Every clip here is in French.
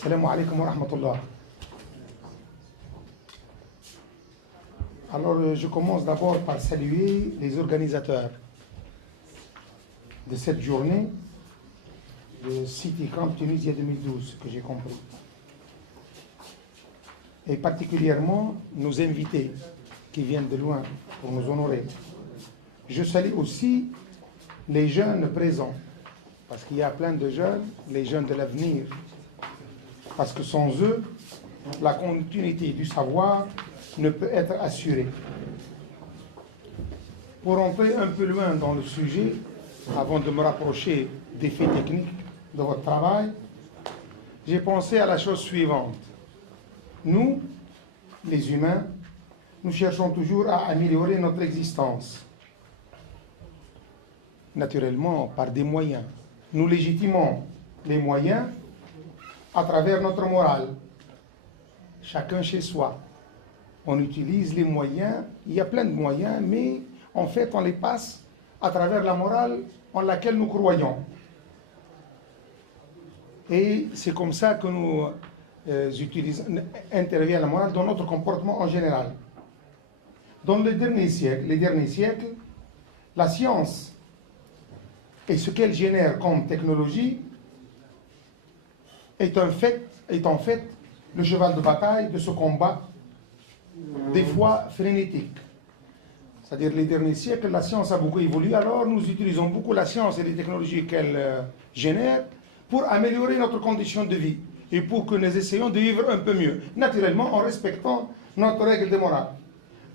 Salam alaikum wa rahmatullah. Alors, je commence d'abord par saluer les organisateurs de cette journée de City Camp Tunisia 2012, que j'ai compris. Et particulièrement nos invités qui viennent de loin pour nous honorer. Je salue aussi les jeunes présents, parce qu'il y a plein de jeunes, les jeunes de l'avenir, parce que sans eux, la continuité du savoir ne peut être assurée. Pour entrer un peu loin dans le sujet, avant de me rapprocher des faits techniques de votre travail, j'ai pensé à la chose suivante. Nous, les humains, nous cherchons toujours à améliorer notre existence. Naturellement, par des moyens. Nous légitimons les moyens à travers notre morale. Chacun chez soi. On utilise les moyens, il y a plein de moyens, mais en fait, on les passe à travers la morale en laquelle nous croyons. Et c'est comme ça que nous intervient la morale dans notre comportement en général. Dans les derniers siècles, la science et ce qu'elle génère comme technologie est en fait le cheval de bataille de ce combat, des fois frénétique. C'est-à-dire les derniers siècles, la science a beaucoup évolué, alors nous utilisons beaucoup la science et les technologies qu'elle génère pour améliorer notre condition de vie et pour que nous essayions de vivre un peu mieux, naturellement en respectant notre règle de morale.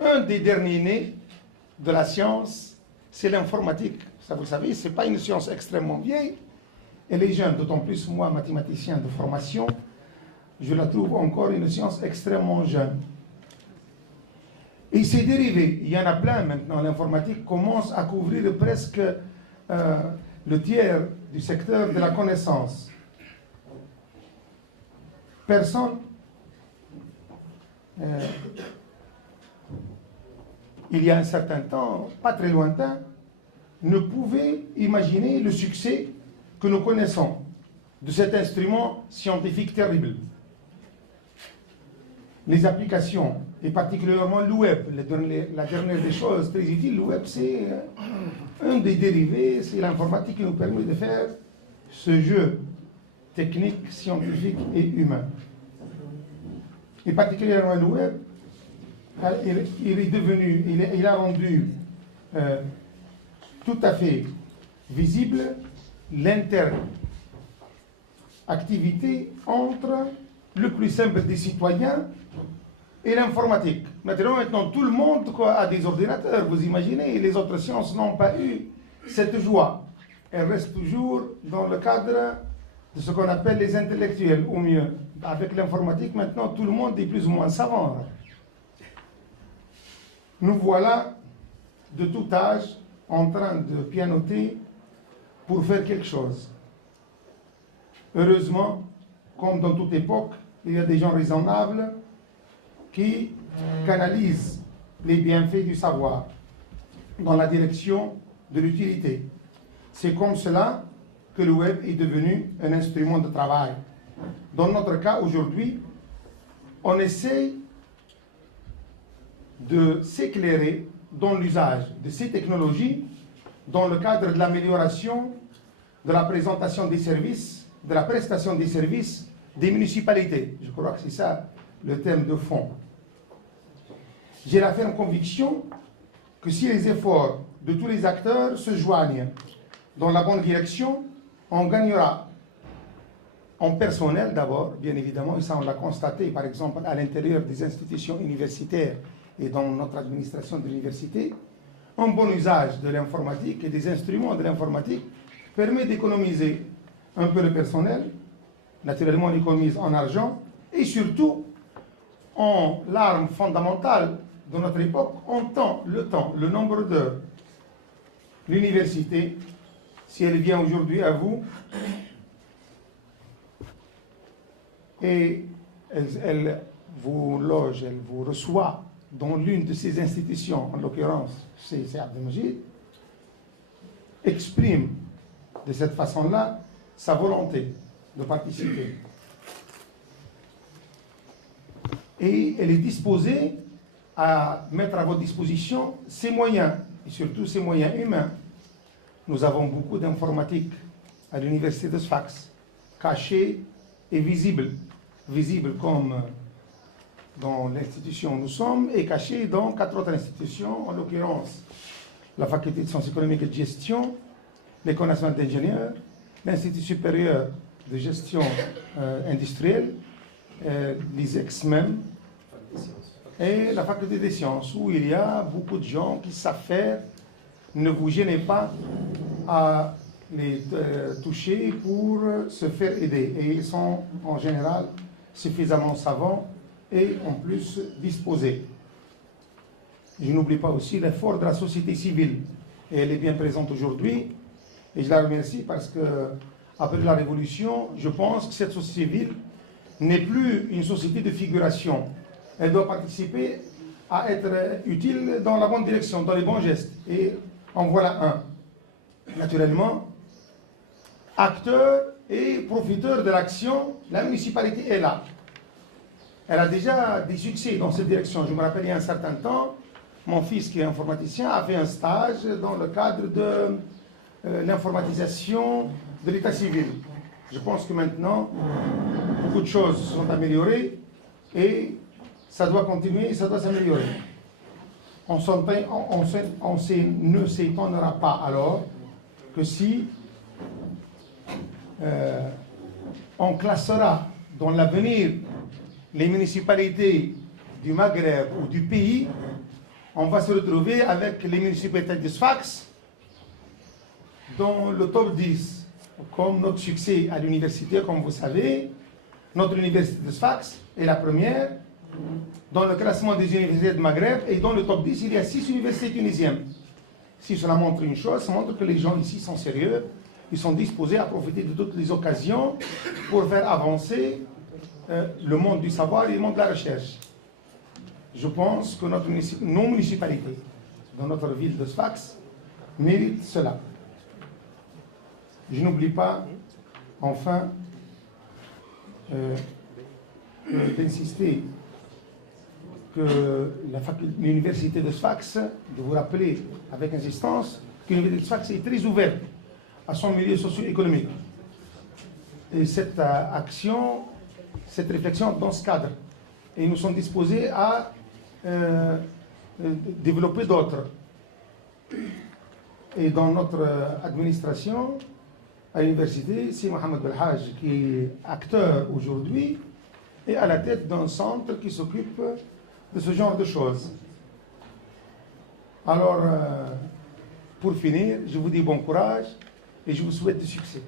Un des derniers nés de la science, c'est l'informatique. Ça, vous savez, ce n'est pas une science extrêmement vieille. Et les jeunes, d'autant plus moi, mathématicien de formation, je la trouve encore une science extrêmement jeune. Et ces dérivés, il y en a plein maintenant. L'informatique commence à couvrir presque le tiers du secteur de la connaissance. Personne, il y a un certain temps, pas très lointain, ne pouvait imaginer le succès que nous connaissons de cet instrument scientifique terrible. Les applications, et particulièrement le web, la dernière des choses très utiles, le web c'est un des dérivés, c'est l'informatique qui nous permet de faire ce jeu technique, scientifique et humain. Et particulièrement le web, il a rendu tout à fait visible l'interactivité entre le plus simple des citoyens et l'informatique. Maintenant, tout le monde a des ordinateurs, vous imaginez, et les autres sciences n'ont pas eu cette joie. Elles restent toujours dans le cadre de ce qu'on appelle les intellectuels, ou mieux. Avec l'informatique, maintenant, tout le monde est plus ou moins savant. Nous voilà, de tout âge, en train de pianoter pour faire quelque chose. Heureusement, comme dans toute époque, il y a des gens raisonnables qui canalisent les bienfaits du savoir dans la direction de l'utilité. C'est comme cela que le web est devenu un instrument de travail. Dans notre cas, aujourd'hui, on essaie de s'éclairer dans l'usage de ces technologies dans le cadre de l'amélioration de la présentation des services, de la prestation des services des municipalités. Je crois que c'est ça le thème de fond. J'ai la ferme conviction que si les efforts de tous les acteurs se joignent dans la bonne direction, on gagnera en personnel d'abord, bien évidemment, et ça on l'a constaté par exemple à l'intérieur des institutions universitaires et dans notre administration de l'université, un bon usage de l'informatique et des instruments de l'informatique permet d'économiser un peu le personnel, naturellement on économise en argent, et surtout en l'arme fondamentale de notre époque, en temps, le nombre d'heures. L'université, si elle vient aujourd'hui à vous, et elle vous loge, elle vous reçoit dans l'une de ces institutions, en l'occurrence c'est Abdelmajid, exprime de cette façon-là sa volonté de participer. et elle est disposée à mettre à votre disposition ces moyens, et surtout ces moyens humains. Nous avons beaucoup d'informatique à l'université de Sfax, cachée et visible. Visible comme dans l'institution où nous sommes et cachée dans 4 autres institutions, en l'occurrence la faculté de sciences économiques et de gestion, l'École nationale d'ingénieurs, l'Institut supérieur de gestion industrielle, l'ISEX même, et la faculté des sciences, où il y a beaucoup de gens qui savent faire. Ne vous gênez pas à les toucher pour se faire aider. Et ils sont en général suffisamment savants et en plus disposés. Je n'oublie pas aussi l'effort de la société civile. Et elle est bien présente aujourd'hui. Et je la remercie parce que, après la Révolution, je pense que cette société civile n'est plus une société de figuration. Elle doit participer à être utile dans la bonne direction, dans les bons gestes. Et en voilà un. Naturellement, acteur et profiteur de l'action, la municipalité est là. Elle a déjà des succès dans cette direction. Je me rappelle, il y a un certain temps, mon fils, qui est informaticien, a fait un stage dans le cadre de l'informatisation de l'état civil. Je pense que maintenant, beaucoup de choses sont améliorées et ça doit continuer et ça doit s'améliorer. On ne s'étonnera pas alors que si on classera dans l'avenir les municipalités du Maghreb ou du pays, on va se retrouver avec les municipalités de Sfax dans le top 10. Comme notre succès à l'université, comme vous savez, notre université de Sfax est la première dans le classement des universités de Maghreb, et dans le top 10, il y a 6 universités tunisiennes. Si cela montre une chose, ça montre que les gens ici sont sérieux, ils sont disposés à profiter de toutes les occasions pour faire avancer le monde du savoir et le monde de la recherche. Je pense que nos municipalités, dans notre ville de Sfax, méritent cela. Je n'oublie pas, enfin, d'insister que l'université de Sfax, de vous rappeler avec insistance que l'université de Sfax est très ouverte à son milieu socio-économique. Et cette action, cette réflexion dans ce cadre. Et nous sommes disposés à développer d'autres. Et dans notre administration, à l'université, c'est Mohamed Belhaj qui est acteur aujourd'hui et à la tête d'un centre qui s'occupe de ce genre de choses. Alors, pour finir, je vous dis bon courage et je vous souhaite du succès.